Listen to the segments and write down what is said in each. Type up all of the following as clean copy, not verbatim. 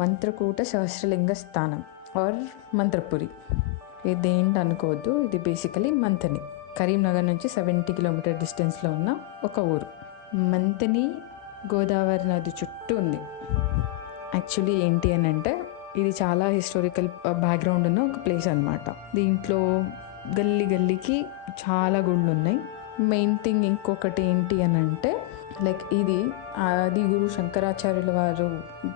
మంత్రకూట సహస్రలింగ స్థానం ఆర్ మంత్రపురి. ఇదేంటి అనుకోవద్దు, ఇది బేసికలీ మంతని, కరీంనగర్ నుంచి 70 కిలోమీటర్ డిస్టెన్స్లో ఉన్న ఒక ఊరు. మంతని గోదావరి నది చుట్టూ ఉంది. యాక్చువల్లీ ఏంటి అని అంటే ఇది చాలా హిస్టారికల్ బ్యాక్గ్రౌండ్ ఉన్న ఒక ప్లేస్ అనమాట. దీంట్లో గల్లీకి చాలా గుళ్ళు ఉన్నాయి. మెయిన్ థింగ్ ఇంకొకటి ఏంటి అని అంటే లైక్ ఇది ఆది గురు శంకరాచార్యుల వారు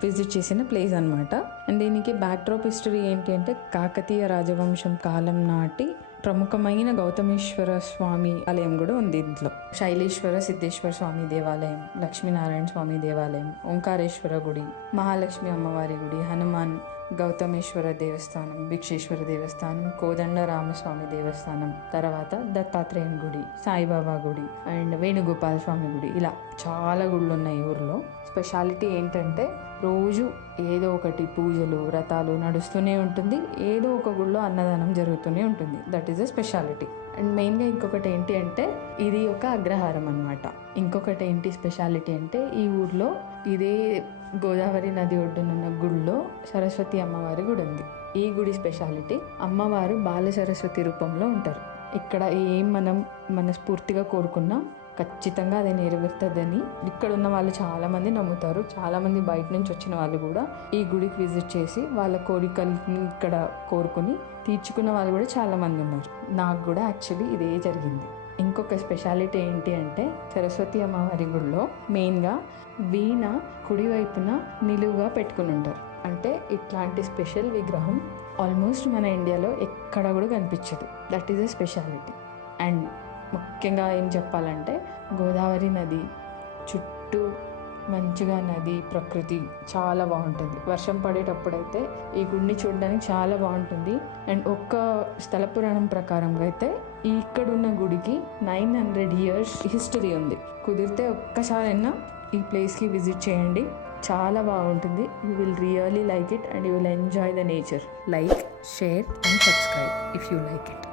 విజిట్ చేసిన ప్లేస్ అనమాట. అండ్ దీనికి బ్యాక్డ్రాప్ హిస్టరీ ఏంటి అంటే కాకతీయ రాజవంశం కాలం నాటి ప్రముఖమైన గౌతమేశ్వర స్వామి ఆలయం కూడా ఉంది ఇంట్లో. శైలేశ్వర సిద్ధేశ్వర స్వామి దేవాలయం, లక్ష్మీనారాయణ స్వామి దేవాలయం, ఓంకారేశ్వర గుడి, మహాలక్ష్మి అమ్మవారి గుడి, హనుమాన్ గౌతమేశ్వర దేవస్థానం, భిక్షేశ్వర దేవస్థానం, కోదండ రామస్వామి దేవస్థానం, తర్వాత దత్తాత్రేయుని గుడి, సాయిబాబా గుడి అండ్ వేణుగోపాల స్వామి గుడి, ఇలా చాలా గుళ్ళు ఉన్నాయి ఊర్లో. స్పెషాలిటీ ఏంటంటే రోజు ఏదో ఒకటి పూజలు వ్రతాలు నడుస్తూనే ఉంటుంది, ఏదో ఒక గుళ్ళో అన్నదానం జరుగుతూనే ఉంటుంది. That is the speciality. And మెయిన్గా ఇంకొకటి ఏంటి అంటే ఇది ఒక అగ్రహారం అనమాట. ఇంకొకటి ఏంటి స్పెషాలిటీ అంటే ఈ ఊర్లో ఇదే గోదావరి నది ఒడ్డునున్న గుడిలో సరస్వతి అమ్మవారి గుడి ఉంది. ఈ గుడి స్పెషాలిటీ అమ్మవారు బాల సరస్వతి రూపంలో ఉంటారు. ఇక్కడ ఏం మనం మనస్ఫూర్తిగా కోరుకున్నా ఖచ్చితంగా అది నెరవేరుతుందని ఇక్కడ ఉన్న వాళ్ళు చాలామంది నమ్ముతారు. చాలామంది బయట నుంచి వచ్చిన వాళ్ళు కూడా ఈ గుడికి విజిట్ చేసి వాళ్ళ కోరికల్ని ఇక్కడ కోరుకుని తీర్చుకున్న వాళ్ళు కూడా చాలామంది ఉన్నారు. నాకు కూడా యాక్చువల్లీ ఇదే జరిగింది. ఇంకొక స్పెషాలిటీ ఏంటి అంటే సరస్వతి అమ్మవారి గుడిలో మెయిన్గా వీణ కుడివైపున నిలువుగా పెట్టుకుని ఉంటారు. అంటే ఇట్లాంటి స్పెషల్ విగ్రహం ఆల్మోస్ట్ మన ఇండియాలో ఎక్కడ కూడా కనిపించదు. That is a speciality. And ముఖ్యంగా ఏం చెప్పాలంటే గోదావరి నది చుట్టూ మంచిగా నది ప్రకృతి చాలా బాగుంటుంది. వర్షం పడేటప్పుడైతే ఈ గుడిని చూడడానికి చాలా బాగుంటుంది. అండ్ ఒక్క స్థల పురాణం ప్రకారంగా అయితే ఇక్కడున్న గుడికి 900 years హిస్టరీ ఉంది. కుదిరితే ఒక్కసారైనా ఈ ప్లేస్కి విజిట్ చేయండి, చాలా బాగుంటుంది. You will really like it and you will enjoy the nature. Like, share and subscribe if you like it.